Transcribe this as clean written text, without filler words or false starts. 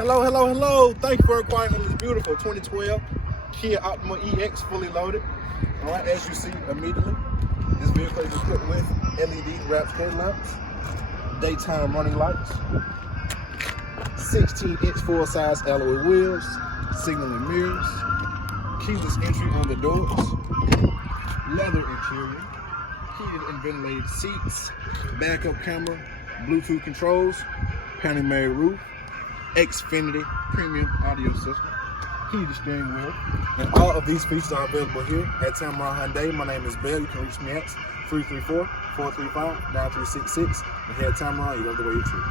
Hello, hello, hello. Thank you for inquiring on this beautiful 2012 Kia Optima EX fully loaded. All right, as you see immediately, this vehicle is equipped with LED wrapped headlamps, daytime running lights, 16-inch full-size alloy wheels, signaling mirrors, keyless entry on the doors, leather interior, heated and ventilated seats, backup camera, Bluetooth controls, Panamera roof, Xfinity premium audio system, heated steering wheel, and all of these features are available here at Tameron Hyundai. My name is Bill. You can reach me at 334-435-9366. And here at Tameron, you love the way you treat.